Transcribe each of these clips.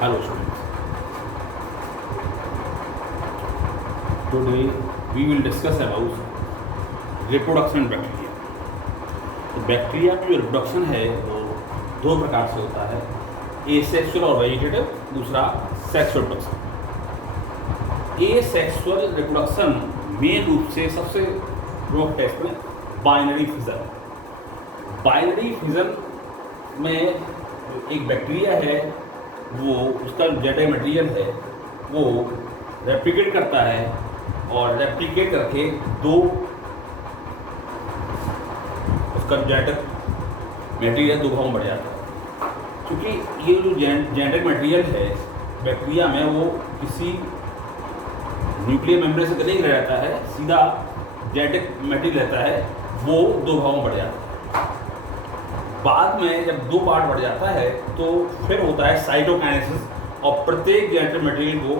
Hello students. Today we will discuss about reproduction bacteria. तो bacteria में जो reproduction है वो दो प्रकार से होता है, एसेक्सुअल और वेजिटेटिव, दूसरा sexual reproduction. Asexual reproduction main रूप से सबसे प्रमुख टेस्ट में बाइनरी फिजन। बाइनरी फिजन में एक बैक्टीरिया है, वो उसका जेनेटिक मटेरियल है वो रेप्लिकेट करता है और रेप्लिकेट करके दो उसका जेनेटिक मटेरियल दो भागों में बढ़ जाता है। क्योंकि ये जो जेनेटिक मटेरियल है बैक्टीरिया में वो किसी न्यूक्लियर मेम्ब्रेन से नहीं रह जाता है, सीधा जेनेटिक मटेरियल रहता है, वो दो भागों में बढ़ जाता है। बाद में जब दो पार्ट बढ़ जाता है तो फिर होता है साइटोकाइनेसिस और प्रत्येक जेनेटिक मटेरियल को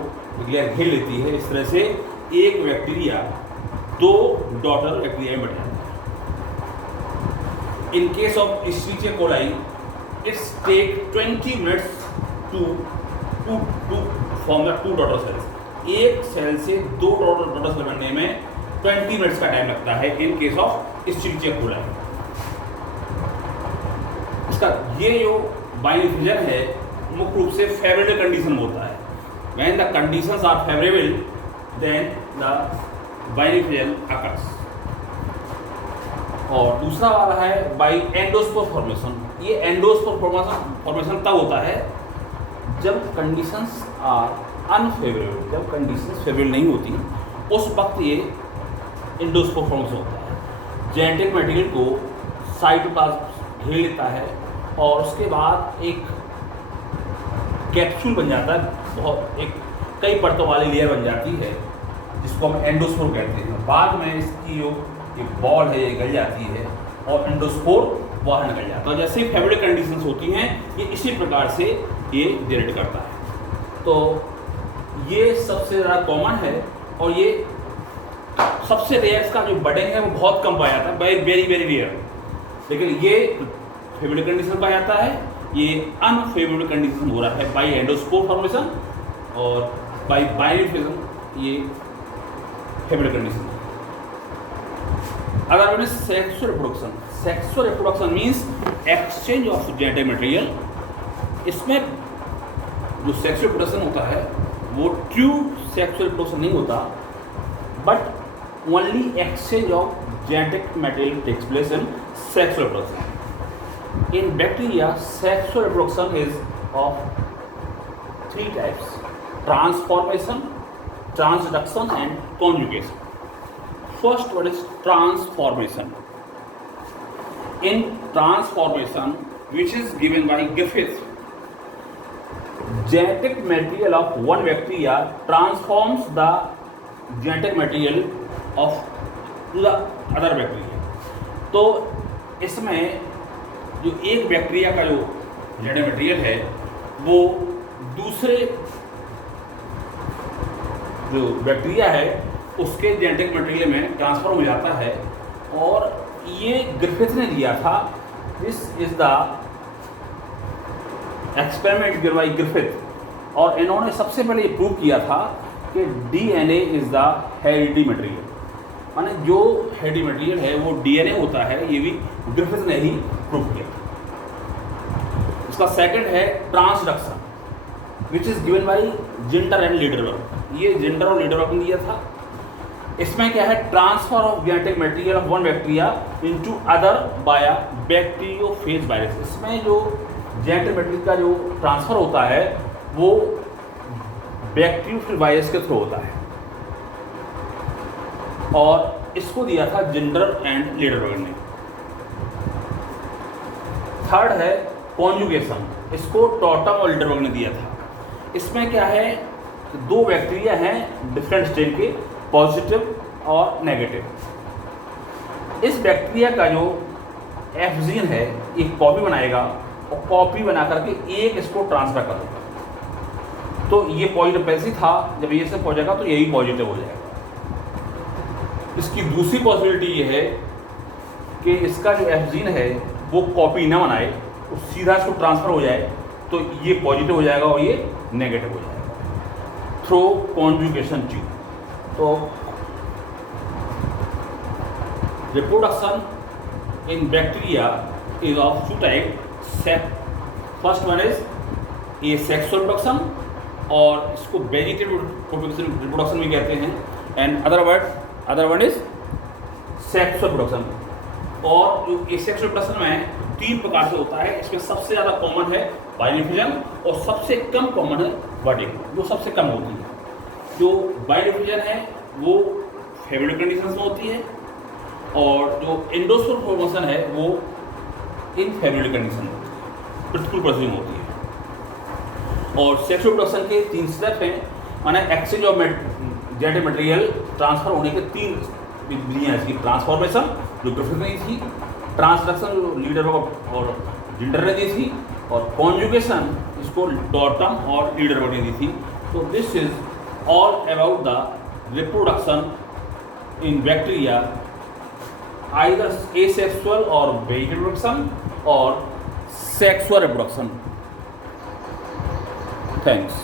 लेयर घेर लेती है। इस तरह से एक बैक्टीरिया दो डॉटर बैक्टीरिया में बढ़ जाता है। In case of Escherichia coli it's take 20 minutes to form the two daughter cells. एक सेल से दो डॉटर सेल बनने में 20 मिनट्स का टाइम लगता है in case of Escherichia coli. ये जो बाइनरी फिजन है मुख्य रूप से फेवरेबल कंडीशन में होता है। When the conditions are favourable then the binary fission occurs. और दूसरा वाला है बाई एंडोस्पोर फॉर्मेशन। ये एंडोस्पोर फॉर्मेशन तब होता है जब कंडीशंस आर अनफेवरेबल, जब कंडीशंस फेवरेबल नहीं होती उस वक्त ये एंडोस्पोर फॉर्मेशन होता है। जेनेटिक मटेरियल को साइटोप्लाज्म घेर लेता है और उसके बाद एक कैप्सूल बन जाता है, बहुत एक कई परतों वाली लेयर बन जाती है जिसको हम एंडोस्पोर कहते हैं। बाद में इसकी जो एक बॉल है ये गल जाती है और एंडोस्पोर बाहर निकल जाता है। जैसे फेवरेबल कंडीशंस होती हैं ये इसी प्रकार से ये जनरेट करता है। तो ये सबसे ज़्यादा कॉमन है और ये सबसे रेयर का जो बर्डन है वो बहुत कम पाया जाता है, वेरी वेरी रेयर। लेकिन ये फेवरेबल कंडीशन पाया जाता है, ये अनफेवरेबल कंडीशन हो रहा है बाई एंडोस्पोर फॉर्मेशन और बाई बाइनरी फिजन ये फेवरेबल कंडीशन। अगर मैंने sexual reproduction means exchange of genetic material. इसमें जो सेक्सुअल रिप्रोडक्शन होता है वो ट्रू सेक्सुअल रिप्रोडक्शन नहीं होता, but only exchange of genetic material takes place in sexual reproduction. In bacteria, sexual reproduction is of three types: transformation, transduction, and conjugation. First one is transformation. In transformation, which is given by Griffith, genetic material of one bacteria transforms the genetic material of the other bacteria. तो इसमें जो एक bacteria का जो genetic material है वो दूसरे जो बैक्टीरिया है उसके जेनेटिक मटेरियल में ट्रांसफर हो जाता है। और ये ग्रिफिथ ने दिया था, this is the experiment given by Griffith. और इन्होंने सबसे पहले ये प्रूव किया था कि DNA is the hereditary material, माने जो हेरिडिटरी मटेरियल है वो डीएनए होता है। ये भी ग्रिफिथ ने ही प्रूव किया। इसका सेकंड है transduction, which is given by Zinder and Lederberg. ये जिंटर और लीडरबर्ग ने दिया था। इसमें क्या है, transfer of genetic material of one bacteria into other by bacteriophage virus. इसमें जो जेनेटिक मटेरियल का जो ट्रांसफर होता है वो बैक्टीरियोफेज वायरस के थ्रू होता है और इसको दिया था जिंटर एंड लीडरबर्ग ने। थर्ड है कॉन्जुगेशन, इसको टॉटम और लीडरबर्ग ने दिया था। इसमें क्या है, दो बैक्टीरिया हैं डिफरेंट स्ट्रेन के, पॉजिटिव और नेगेटिव। इस बैक्टीरिया का जो एफ जीन है एक कॉपी बनाएगा और कॉपी बना करके एक इसको ट्रांसफर कर देगा। तो ये पॉजिटिव पहले से था, जब ये से पहुंचेगा तो यही पॉजिटिव हो जाएगा। इसकी दूसरी पॉसिबिलिटी ये है कि इसका जो एफ जीन है वो कॉपी ना बनाए, तो सीधा इसको ट्रांसफ़र हो जाए तो ये पॉजिटिव हो जाएगा और ये नेगेटिव हो जाएगा थ्रू कॉन्जुगेशन ट्यूब। तो reproduction in bacteria is of two type. First one is ये सेक्सुअल रिप्रोडक्शन, और इसको वेजिटेटिव रिप्रोडक्शन भी कहते हैं, and other one is sexual reproduction. और जो ये सेक्सुअल रिप्रोडक्शन में 3 प्रकार से होता है। इसमें सबसे ज़्यादा कॉमन है बायोडिफ्यूजन और सबसे कम कॉमन है बर्डिंग, जो सबसे कम होती है। जो बायोडिफ्यूजन है वो फेवरेबल कंडीशंस में होती है, और जो एंडोस्पर्म फॉर्मेशन है वो इनफेवरेबल कंडीशन में प्रतिकूल परिस्थिति में होती है। और सेक्सुअल रिप्रोडक्शन के 3 स्टेप हैं, माने exchange of genetic material transfer होने के 3 विधियाँ इसकी। ट्रांसफॉर्मेशन जो ग्रिफिथ ने दी थी, ट्रांसडक्शन जो लीडर और जिंडर ने दी थी, और कॉन्जुगेशन इसको डॉटम और लीडर ने दी थी। तो this is all about the reproduction in bacteria, either asexual और वेजिटेटिव रिप्रोडक्शन और सेक्सुअल रिप्रोडक्शन। Thanks.